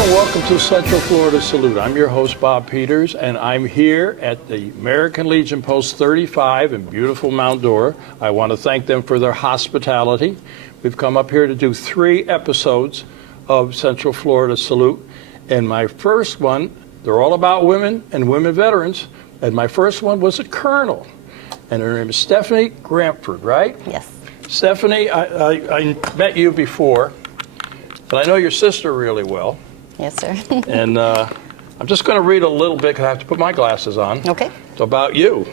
and welcome to Central Florida Salute. I'm your host, Bob Peters, and I'm here at the American Legion Post 35 in beautiful Mount Dora. I want to thank them for their hospitality. We've come up here to do 3 episodes of Central Florida Salute. And my first one, they're all about women and women veterans. And my first one was a colonel. And her name is Stephanie Gradford, right? Yes. Stephanie, I met you before, but I know your sister really well. Yes, sir. And I'm just going to read a little bit because I have to put my glasses on. Okay. It's about you.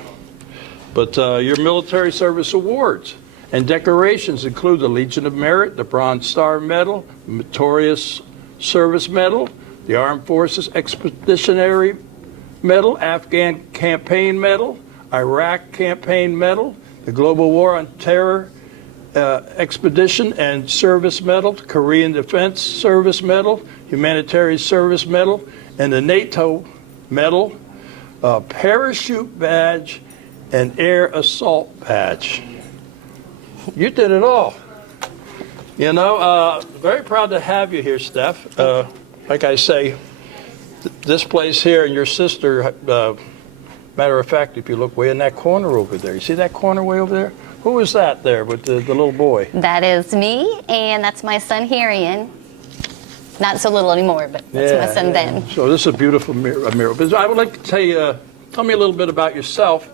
But your military service awards and decorations include the Legion of Merit, the Bronze Star Medal, the Meritorious Service Medal, the Armed Forces Expeditionary Medal, Afghan Campaign Medal, Iraq Campaign Medal, the Global War on Terror Expedition and Service Medal, Korean Defense Service Medal, Humanitarian Service Medal, and the NATO Medal, Parachute Badge, and Air Assault Badge. You did it all. You know, very proud to have you here, Steph. Like I say, this place here and your sister, matter of fact, if you look way in that corner over there, you see that corner way over there? Who is that there with the little boy? That is me, and that's my son, Harrian. Not so little anymore, but that's my son then. So this is a beautiful mural. But I would like to tell me a little bit about yourself.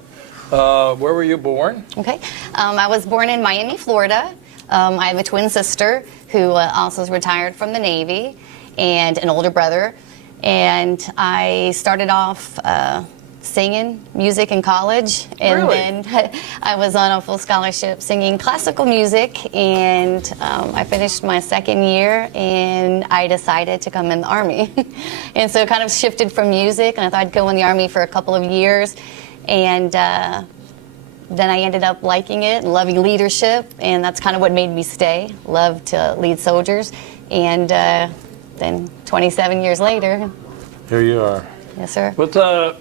Where were you born? Okay. I was born in Miami, Florida. I have a twin sister who also is retired from the Navy, and an older brother. And I started off singing music in college, and then I was on a full scholarship singing classical music, and I finished my second year, and I decided to come in the Army. And so kind of shifted from music, and I thought I'd go in the Army for a couple of years, and then I ended up liking it, loving leadership, and that's kind of what made me stay. Love to lead soldiers, and then 27 years later. Here you are. Yes, sir. But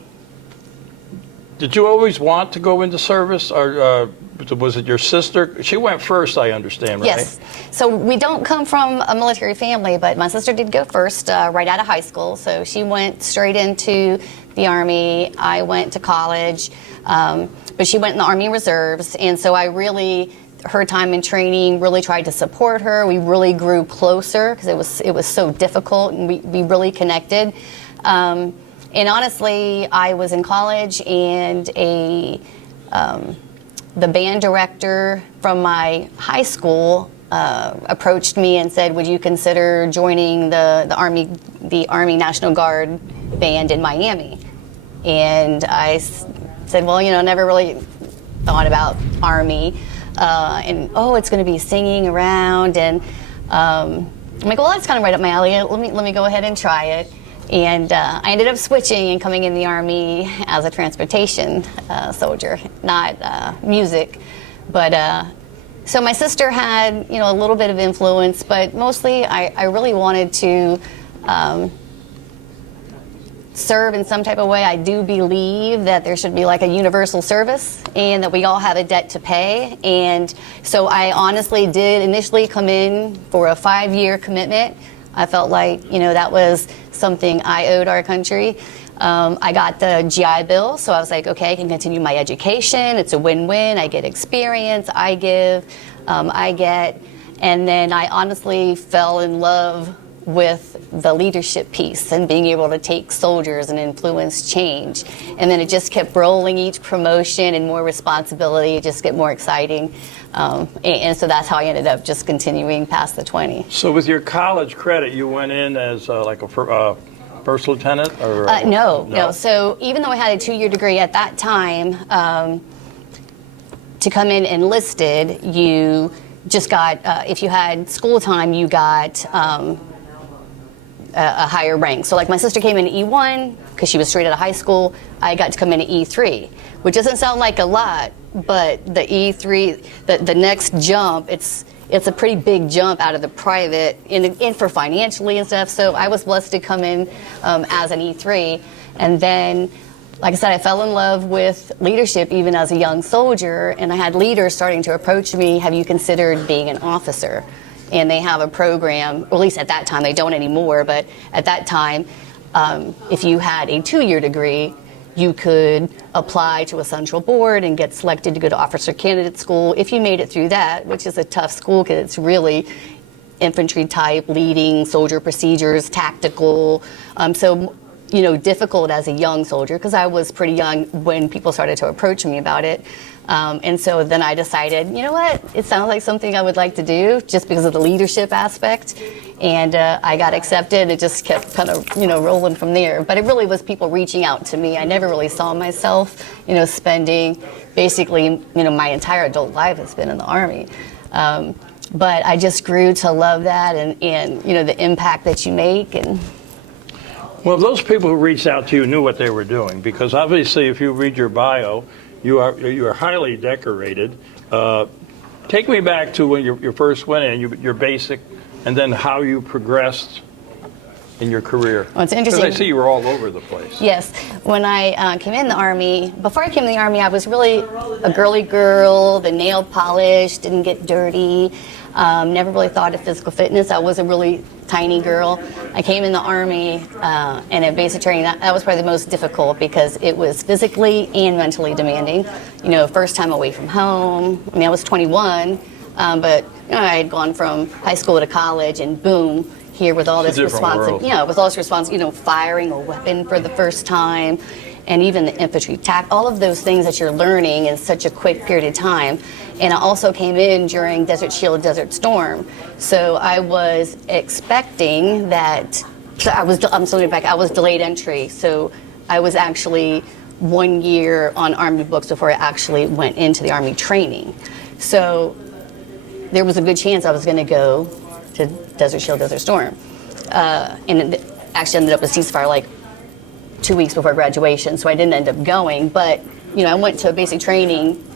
did you always want to go into service, or was it your sister? She went first, I understand, right? Yes. So we don't come from a military family, but my sister did go first right out of high school. So she went straight into the Army. I went to college, but she went in the Army Reserves. And so I really, her time in training, really tried to support her. We really grew closer because it was so difficult, and we really connected. And honestly, I was in college, and the band director from my high school approached me and said, "Would you consider joining the Army National Guard band in Miami?" And I said, "Well, you know, never really thought about Army, and it's going to be singing around." And I'm like, "Well, that's kind of right up my alley. Let me go ahead and try it." And I ended up switching and coming in the Army as a transportation soldier, not music. But so my sister had, you know, a little bit of influence, but mostly I really wanted to serve in some type of way. I do believe that there should be like a universal service, and that we all have a debt to pay. And so I honestly did initially come in for a 5-year commitment. I felt like, you know, that was something I owed our country. I got the GI Bill, so I was like, okay, I can continue my education. It's a win-win. I get experience, I give, I get. And then I honestly fell in love with the leadership piece and being able to take soldiers and influence change. And then it just kept rolling, each promotion and more responsibility, it just get more exciting. And so that's how I ended up just continuing past the 20. So with your college credit, you went in as like a first lieutenant? Or, no. So even though I had a 2-year degree at that time, to come in enlisted, you just got, if you had school time, you got a higher rank. So like my sister came in E1 because she was straight out of high school. I got to come in at E3, which doesn't sound like a lot, but the E3, the next jump, it's a pretty big jump out of the private in for financially and stuff. So I was blessed to come in as an E3, and then, like I said, I fell in love with leadership even as a young soldier, and I had leaders starting to approach me, have you considered being an officer? and they have a program, or at least at that time, they don't anymore, but at that time, if you had a 2-year degree, you could apply to a central board and get selected to go to officer candidate school. If you made it through that, which is a tough school because it's really infantry type, leading, soldier procedures, tactical. So, difficult as a young soldier, because I was pretty young when people started to approach me about it. And so then I decided, you know what, it sounds like something I would like to do just because of the leadership aspect. And I got accepted. It just kept kind of, rolling from there. But it really was people reaching out to me. I never really saw myself, spending basically, my entire adult life has been in the Army. But I just grew to love that and the impact that you make. And well, those people who reached out to you knew what they were doing, because obviously if you read your bio, you are highly decorated. Take me back to when you first went in, your basic, and then how you progressed in your career. Well, it's interesting. Because I see you were all over the place. Yes. When I came in the Army, before I came in the Army, I was really a girly girl, the nail polish, didn't get dirty, never really thought of physical fitness. I was a really tiny girl. I came in the Army, and at basic training, that was probably the most difficult because it was physically and mentally demanding. First time away from home. I was 21, but I had gone from high school to college, and boom, here with all this responsibility. With all this responsibility, firing a weapon for the first time, and even the infantry all of those things that you're learning in such a quick period of time. And I also came in during Desert Shield, Desert Storm, so I was expecting that. So I was delayed entry, so I was actually 1 year on Army books before I actually went into the Army training. So there was a good chance I was going to go to Desert Shield, Desert Storm. And it actually ended up a ceasefire like 2 weeks before graduation, so I didn't end up going. But, I went to basic training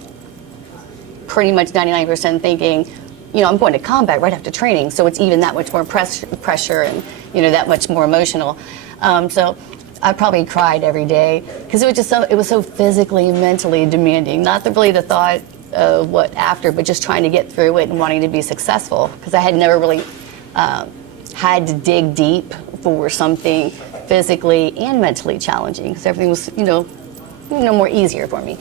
pretty much 99% thinking, I'm going to combat right after training, so it's even that much more pressure and, that much more emotional. So I probably cried every day because it was so physically and mentally demanding. Not really the thought of what after, but just trying to get through it and wanting to be successful, because I had never really had to dig deep for something physically and mentally challenging, because everything was, more easier for me.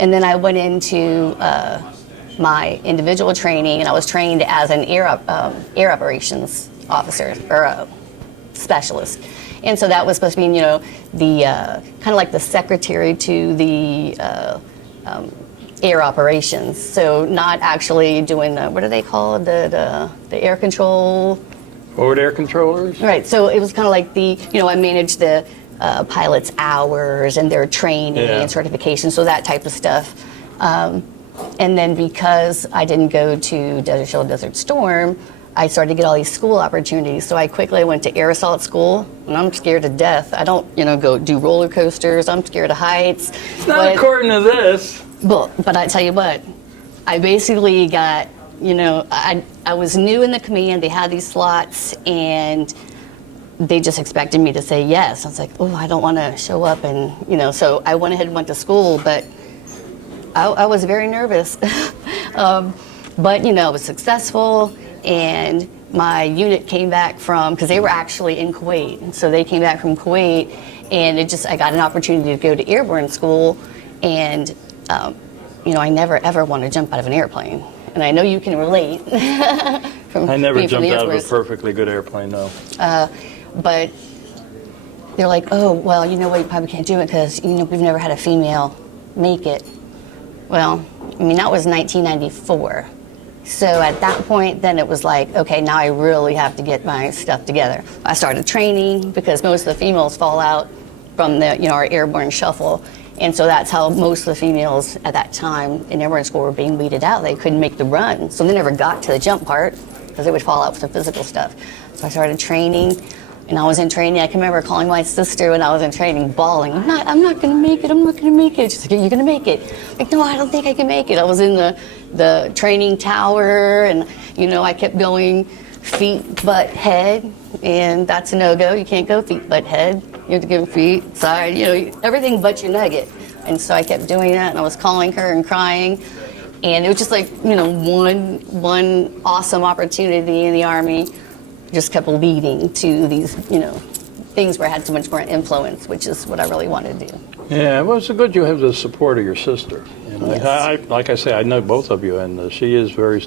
And then I went into my individual training, and I was trained as an air operations officer or specialist. And so that was supposed to be, the kind of like the secretary to the air operations. So not actually doing what are they called? The air control. Forward air controllers? Right. So it was kind of like I managed the pilots' hours and their training and certification, so that type of stuff. And then because I didn't go to Desert Shield, Desert Storm, I started to get all these school opportunities. So I quickly went to air assault school, and I'm scared to death. I don't, go do roller coasters. I'm scared of heights. Not according to this. But I tell you what, I basically got, I was new in the command. They had these slots, and they just expected me to say yes. I was like, oh, I don't want to show up, and so I went ahead and went to school, but I was very nervous. But I was successful, and my unit came back because they were actually in Kuwait, so they came back from Kuwait, and I got an opportunity to go to airborne school, and I never ever want to jump out of an airplane, and I know you can relate. I never jumped out of a perfectly good airplane, no. But they're like, oh, well, you know what, you probably can't do it because, we've never had a female make it. Well, that was 1994. So at that point, then it was like, okay, now I really have to get my stuff together. I started training because most of the females fall out from our airborne shuffle. And so that's how most of the females at that time in airborne school were being weeded out. They couldn't make the run. So they never got to the jump part because they would fall out with the physical stuff. So I started training. And I was in training. I can remember calling my sister when I was in training, bawling. I'm not going to make it. I'm not going to make it. She's like, you're going to make it. I'm like, no, I don't think I can make it. I was in the training tower, and I kept going feet, butt, head, and that's a no-go. You can't go feet, butt, head. You have to go feet, side. Everything but your nugget. And so I kept doing that, and I was calling her and crying. And it was just like, one awesome opportunity in the Army just kept leading to these, things where I had so much more influence, which is what I really wanted to do. Yeah, well, it's good you have the support of your sister. Yes. I, like I say, I know both of you, and she is very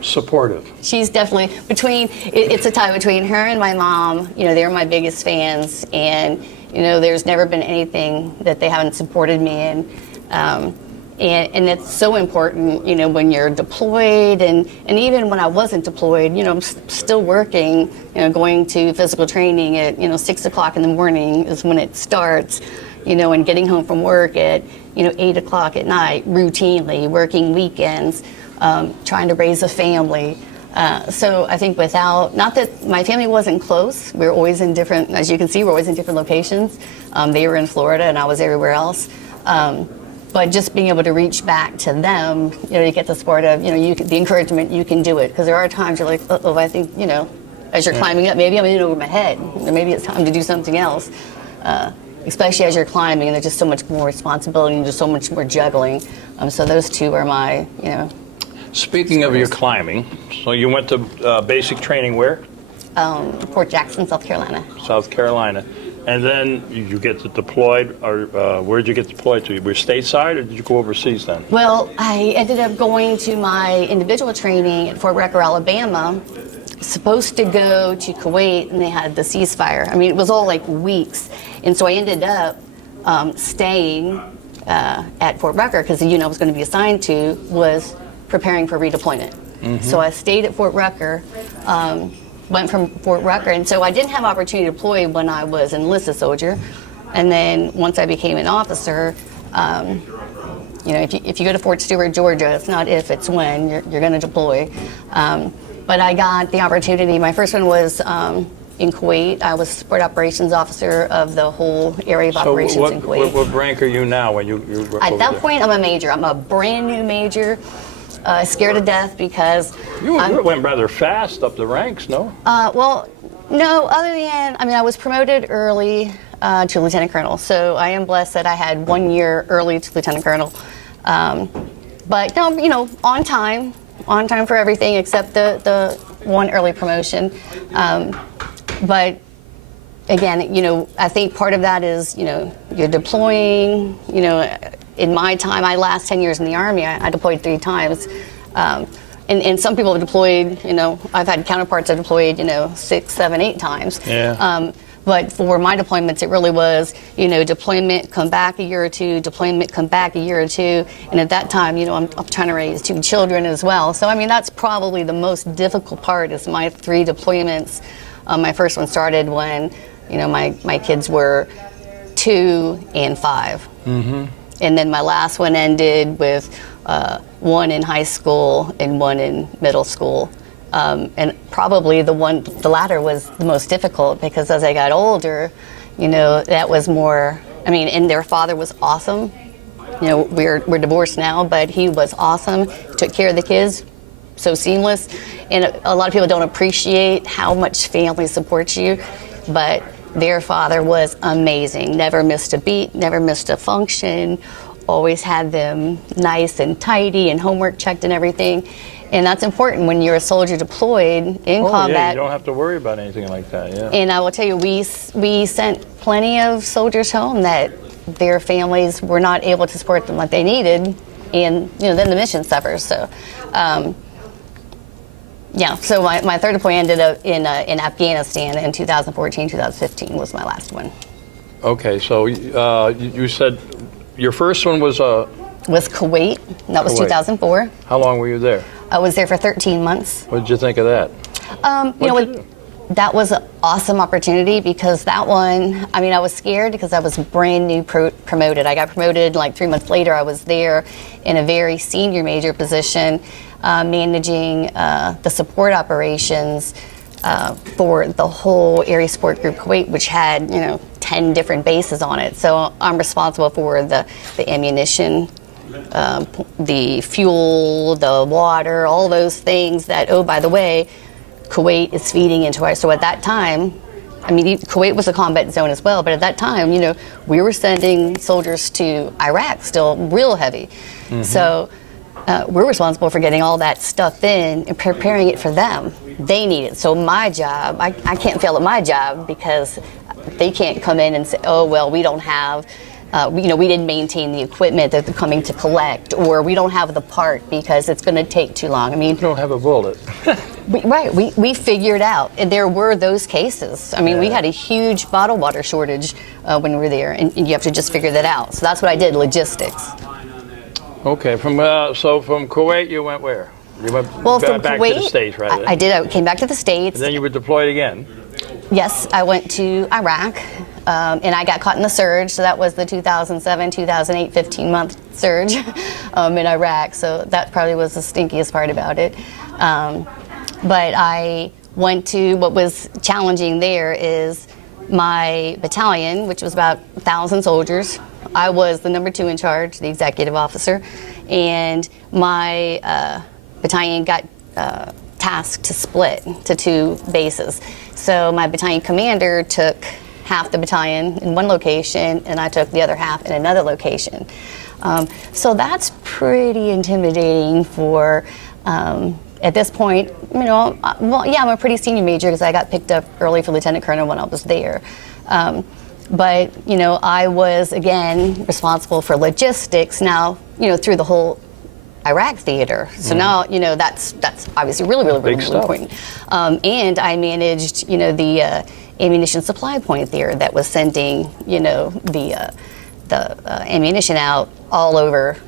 supportive. She's definitely it's a tie between her and my mom. They're my biggest fans, and there's never been anything that they haven't supported me in. And it's so important, when you're deployed, and even when I wasn't deployed, I'm still working, going to physical training at 6 o'clock in the morning is when it starts, and getting home from work at 8 o'clock at night, routinely working weekends. Trying to raise a family. So I think not that my family wasn't close, we were always in different, as you can see, we're always in different locations. They were in Florida and I was everywhere else. But just being able to reach back to them, you get the support of, the encouragement, you can do it. Because there are times you're like, oh, I think, as you're climbing up, maybe I'm in over my head. Maybe it's time to do something else. Especially as you're climbing, and there's just so much more responsibility and just so much more juggling. So those two are my, Speaking of your climbing, so you went to basic training where? Fort Jackson, South Carolina. South Carolina. And then you get deployed, or where'd you get deployed to? Were you stateside, or did you go overseas then? Well, I ended up going to my individual training at Fort Rucker, Alabama. Supposed to go to Kuwait, and they had the ceasefire. I mean, it was all like weeks. And so I ended up staying at Fort Rucker because the unit I was going to be assigned to was preparing for redeployment. Mm-hmm. So I stayed at Fort Rucker, went from Fort Rucker, and so I didn't have opportunity to deploy when I was an enlisted soldier. And then once I became an officer, if you go to Fort Stewart, Georgia, it's not if, it's when you're going to deploy. But I got the opportunity. My first one was in Kuwait. I was support operations officer of the whole area of operations in Kuwait. What rank are you now when you're At that point, I'm a major. I'm a brand new major. Scared to death because you went rather fast up the ranks, no? Well, no. Other than I was promoted early to lieutenant colonel, so I am blessed that I had 1 year early to lieutenant colonel. But no, on time for everything except the one early promotion. But again, I think part of that is you're deploying, in my time, my last 10 years in the Army, I deployed 3 times. And some people have deployed, I've had counterparts that deployed, 6, 7, 8 times. Yeah. But for my deployments, it really was, deployment, come back a year or two, deployment, come back a year or two. And at that time, I'm trying to raise 2 children as well. So, that's probably the most difficult part is my 3 deployments. My first one started when, my kids were 2 and 5. Mm-hmm. And then my last one ended with 1 in high school and 1 in middle school. And probably the latter was the most difficult because as I got older, that was more, and their father was awesome. We're divorced now, but he was awesome, took care of the kids, so seamless. And a lot of people don't appreciate how much family supports you, but their father was amazing. Never missed a beat, never missed a function, always had them nice and tidy and homework checked and everything. And that's important when you're a soldier deployed in combat. Yeah, you don't have to worry about anything like that, yeah. And I will tell you, we sent plenty of soldiers home that their families were not able to support them like they needed, and then the mission suffers. So, so my third deployment ended up in Afghanistan in 2014, 2015 was my last one. Okay, so you said your first one was Kuwait. That was Kuwait. 2004. How long were you there? I was there for 13 months. What did you think of that? That was an awesome opportunity because that one, I was scared because I was brand new promoted. I got promoted like 3 months later. I was there in a very senior major position, managing the support operations for the whole Area Support Group Kuwait, which had 10 different bases on it. So I'm responsible for the ammunition, the fuel, the water, all those things that, oh, by the way, Kuwait is feeding into our, so at that time, Kuwait was a combat zone as well, but at that time, we were sending soldiers to Iraq still real heavy. Mm-hmm. So we're responsible for getting all that stuff in and preparing it for them. They need it. So my job, I can't fail at my job because they can't come in and say, oh, well, we don't have, we didn't maintain the equipment that they're coming to collect, or we don't have the part because it's going to take too long. I mean, You don't have a bullet. we figured out, and there were those cases. I mean, we Yeah. had a huge bottled water shortage when we were there, and you have to just figure that out. So that's what I did, logistics. Okay, so from Kuwait, you went where? You went Well, from back Kuwait, to the States, right? I did. I came back to the States. And then you were deployed again. Yes, I went to Iraq, and I got caught in the surge. So that was the 2007, 2008, 15-month surge in Iraq. So that probably was the stinkiest part about it. But I went to, what was challenging there is my battalion, which was about 1,000 soldiers. I was the number 2 in charge, the executive officer, and my battalion got tasked to split to 2 bases. So my battalion commander took half the battalion in one location, and I took the other half in another location. So that's pretty intimidating for, at this point, well, yeah, I'm a pretty senior major because I got picked up early for lieutenant colonel when I was there. But, I was, again, responsible for logistics now, through the whole Iraq theater. So now, that's obviously really important. And I managed, the ammunition supply point there that was sending, the ammunition out all over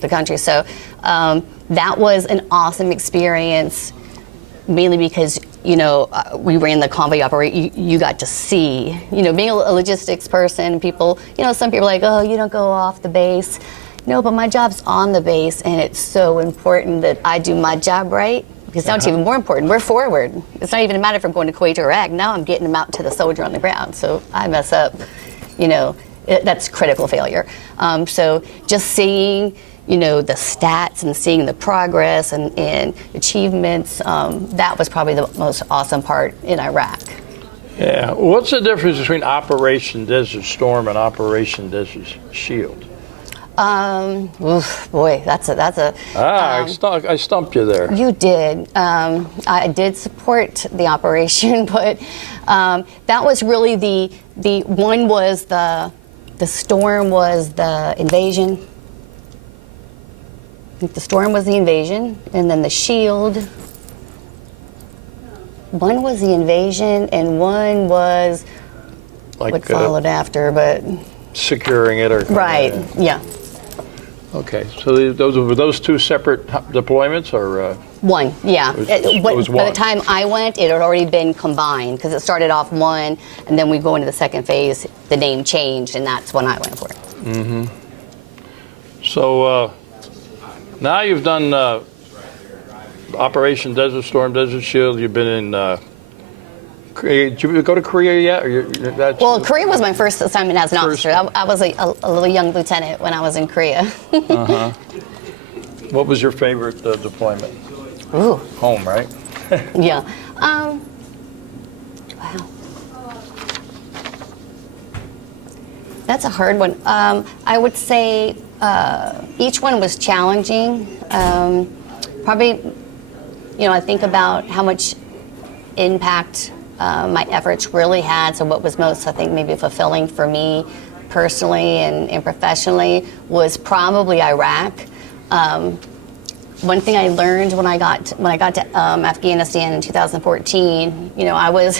the country. So that was an awesome experience, mainly because we ran the convoy operation. You got to see, being a logistics person, people, some people are like, oh, you don't go off the base. No, but my job's on the base, and it's so important that I do my job right, because now it's even more important. We're forward. It's not even a matter if I'm going to Kuwait or Iraq. Now I'm getting them out to the soldier on the ground. So I mess up, that's critical failure. So just seeing, the stats and seeing the progress and achievements, that was probably the most awesome part in Iraq. Yeah. What's the difference between Operation Desert Storm and Operation Desert Shield? Boy, that's a. I stumped you there. You did. I did support the operation, but that was really the one was the storm was the invasion. I think the storm was the invasion, and then the shield. One was the invasion, and one was what followed after, but securing it or right, yeah. Okay, so were those 2 separate deployments, or one? Yeah. It was one. By the time I went, it had already been combined because it started off one, and then we go into the second phase. The name changed, and that's when I went for it. Mm-hmm. So now you've done Operation Desert Storm, Desert Shield. You've been in. Did you go to Korea yet? Well, Korea was my first assignment as an officer. I was a little young lieutenant when I was in Korea. What was your favorite deployment? Ooh. Home, right? Yeah. Wow. That's a hard one. I would say each one was challenging. Probably, I think about how much impact my efforts really had. So what was most, I think, maybe fulfilling for me personally and professionally was probably Iraq. One thing I learned when I got to Afghanistan in 2014, I was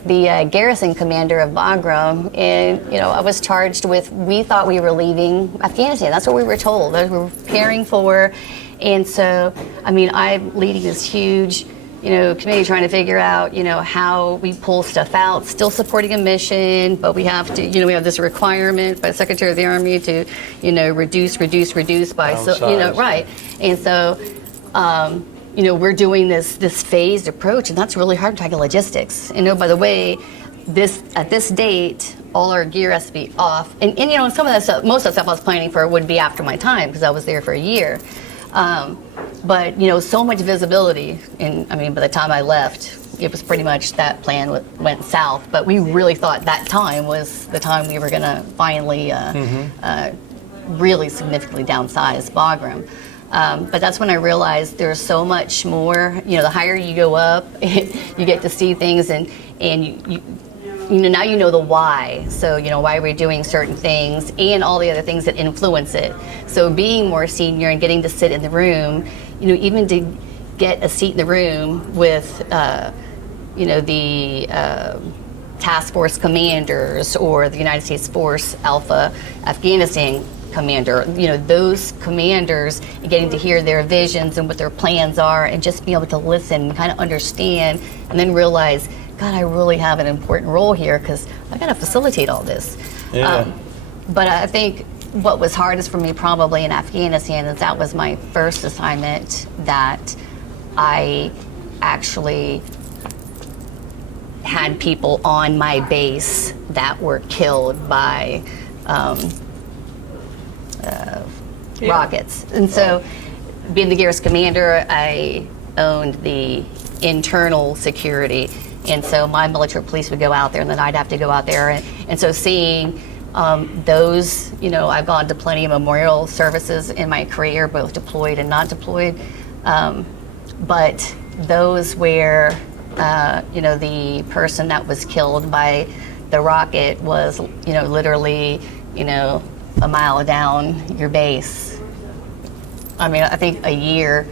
the garrison commander of Bagram, and I was charged with. We thought we were leaving Afghanistan. That's what we were told. That we were preparing for, and so I'm leading this huge committee trying to figure out, how we pull stuff out, still supporting a mission, but we have to, we have this requirement by the Secretary of the Army to, reduce by, right. And so, we're doing this phased approach, and that's really hard to tackle logistics. And by the way, at this date, all our gear has to be off. And some of that stuff, most of the stuff I was planning for would be after my time because I was there for a year. But so much visibility, and by the time I left, it was pretty much that plan went south. But we really thought that time was the time we were going to finally really significantly downsize Bagram. But that's when I realized there's so much more. You know, the higher you go up, you get to see things, and you know, now you know the why. So, you know, why we're doing certain things and all the other things that influence it. So being more senior and getting to sit in the room, you know, even to get a seat in the room with, you know, the task force commanders or the United States Force Alpha Afghanistan commander, you know, those commanders, and getting to hear their visions and what their plans are, and just being able to listen and kind of understand, and then realize, God, I really have an important role here because I got to facilitate all this. Yeah. But I think what was hardest for me probably in Afghanistan is that was my first assignment that I actually had people on my base that were killed by rockets. And so being the garrison commander, I owned the internal security. And so my military police would go out there, and then I'd have to go out there. And so seeing those, you know, I've gone to plenty of memorial services in my career, both deployed and not deployed. But those where, you know, the person that was killed by the rocket was, you know, literally, you know, a mile down your base. I mean, I think a year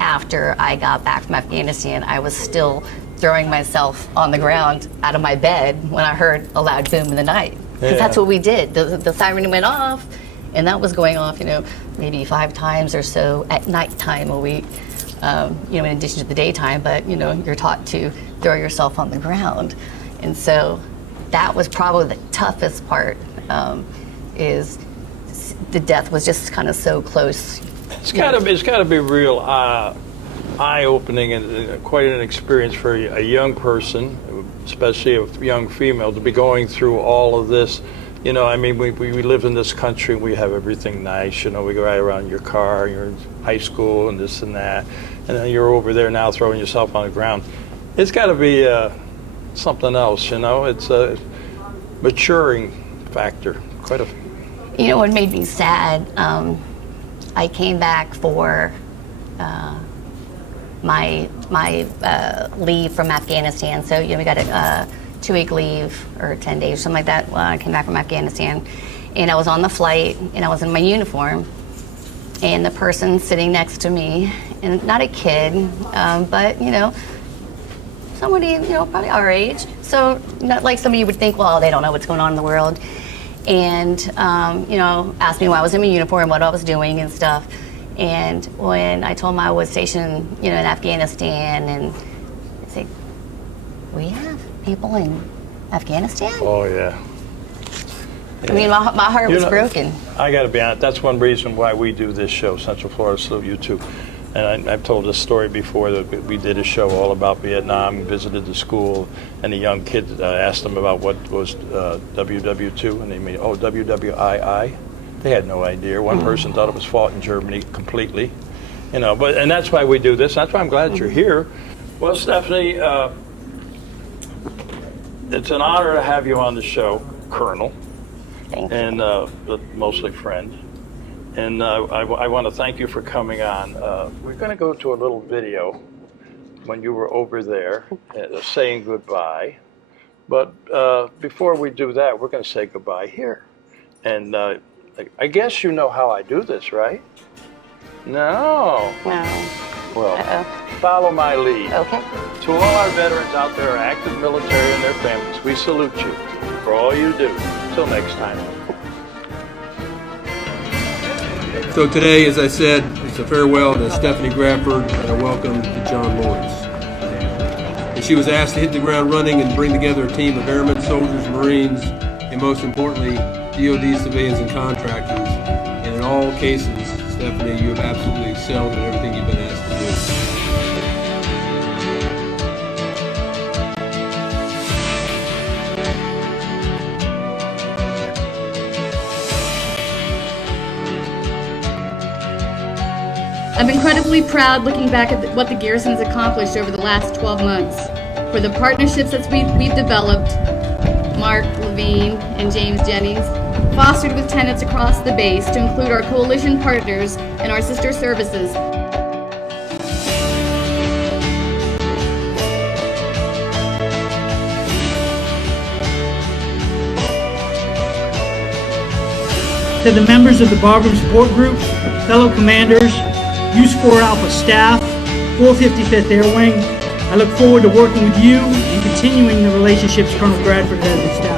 after I got back from Afghanistan, I was still throwing myself on the ground out of my bed when I heard a loud boom in the night. Because that's what we did. The siren went off, and that was going off, you know, maybe 5 times or so at nighttime a week, you know, in addition to the daytime. But, you know, you're taught to throw yourself on the ground. And so that was probably the toughest part, is the death was just kind of so close. It's got to be real eye-opening and quite an experience for a young person, especially a young female, to be going through all of this. You know, I mean, we live in this country, we have everything nice. You know, we go right around your car, you're in high school and this and that, and then you're over there now throwing yourself on the ground. It's got to be something else, you know. It's a maturing factor. Quite a. You know what made me sad? I came back for my leave from Afghanistan. So, you know, we got a 2-week leave or 10 days or something like that when I came back from Afghanistan. And I was on the flight, and I was in my uniform. And the person sitting next to me, and not a kid, but, you know, somebody, you know, probably our age. So not like somebody you would think, well, they don't know what's going on in the world. And, you know, asked me why I was in my uniform, what I was doing and stuff. And when I told him I was stationed, you know, in Afghanistan, and I said, we have people in Afghanistan? Oh, yeah. I mean, my heart was broken. I got to be honest, that's one reason why we do this show, Central Florida Salute You Too. And I've told this story before, that we did a show all about Vietnam, visited the school, and a young kid asked them about what was WW2, and they made, oh, WWII. They had no idea. One person thought it was fought in Germany completely, you know. And that's why we do this. That's why I'm glad you're here. Well, Stephanie, it's an honor to have you on the show, Colonel. Thank you. And mostly friend. And I want to thank you for coming on. We're going to go to a little video when you were over there saying goodbye. But before we do that, we're going to say goodbye here. And I guess you know how I do this, right? No. No. Well, follow my lead. Okay. To all our veterans out there, active military and their families, we salute you for all you do. Till next time. So today, as I said, it's a farewell to Stephanie Gradford and a welcome to John Lawrence. And she was asked to hit the ground running and bring together a team of airmen, soldiers, Marines, and most importantly, DoD civilians and contractors. And in all cases, Stephanie, you have absolutely excelled in everything you've been asked to do. I'm incredibly proud looking back at what the garrison has accomplished over the last 12 months. For the partnerships that we've developed, Mark, Levine and James Jennings, fostered with tenants across the base to include our coalition partners and our sister services. To the members of the Barroom Support Group, fellow commanders, U-4 Alpha staff, 455th Air Wing, I look forward to working with you and continuing the relationships Colonel Gradford has established.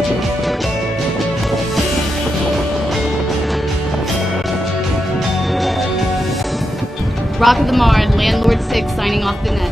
Rock of the Marne, Landlord 6, signing off the net.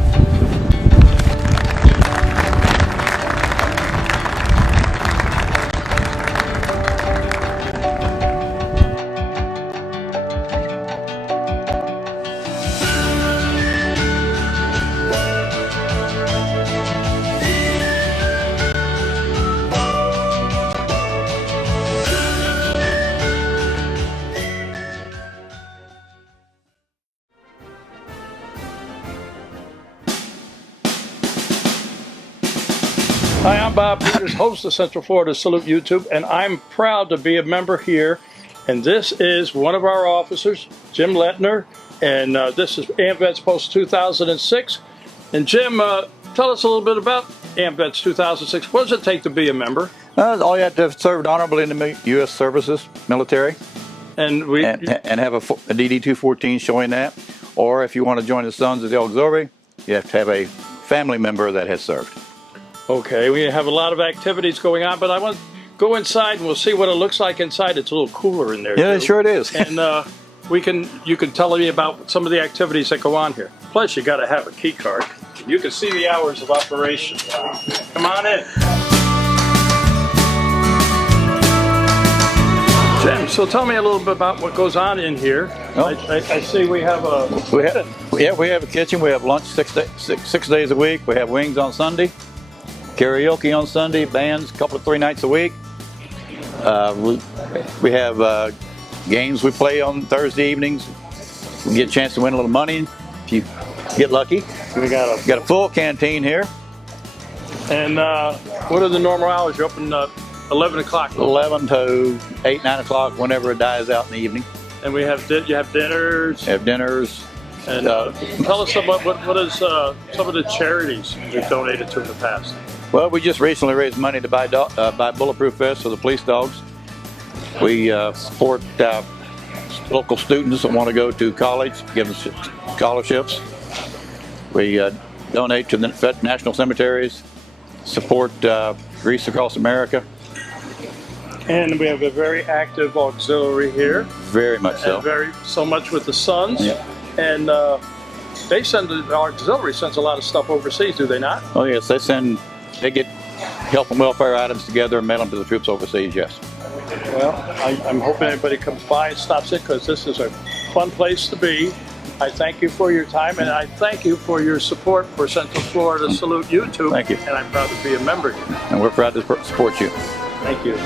Hi, I'm Bob Peters, host of Central Florida Salute YouTube, and I'm proud to be a member here. And this is one of our officers, Jim Lettner, and this is AMVETS Post 2006. And Jim, tell us a little bit about AMVETS 2006. What does it take to be a member? All you have to have served honorably in the U.S. services, military, And and have a DD-214 showing that. Or if you want to join the Sons of the Auxiliary, you have to have a family member that has served. Okay, we have a lot of activities going on, but I want to go inside and we'll see what it looks like inside. It's a little cooler in there. Yeah, too. sure it is. And you can tell me about some of the activities that go on here. Plus, you got to have a key card. You can see the hours of operation. Come on in. Jim, so tell me a little bit about what goes on in here. Oh. I see we have a We have a kitchen. We have lunch six days a week. We have wings on Sunday, karaoke on Sunday, bands 3 nights a week. We have games we play on Thursday evenings. We get a chance to win a little money if you get lucky. We got a full canteen here. And what are the normal hours? You're open 11 o'clock. 11 to 8, 9 o'clock, whenever it dies out in the evening. And you have dinners. Have dinners. And tell us about what is some of the charities you've donated to in the past. Well, we just recently raised money to buy bulletproof vests for the police dogs. We support local students that want to go to college, give them scholarships. We donate to the national cemeteries, support Greece Across America. And we have a very active auxiliary here. Very much so. And so much with the Sons. Yeah. And the auxiliary sends a lot of stuff overseas, do they not? Oh yes, they get health and welfare items together and mail them to the troops overseas, yes. Well, I'm hoping everybody comes by and stops in because this is a fun place to be. I thank you for your time, and I thank you for your support for Central Florida Salute YouTube. Thank you. And I'm proud to be a member here. And we're proud to support you. Thank you.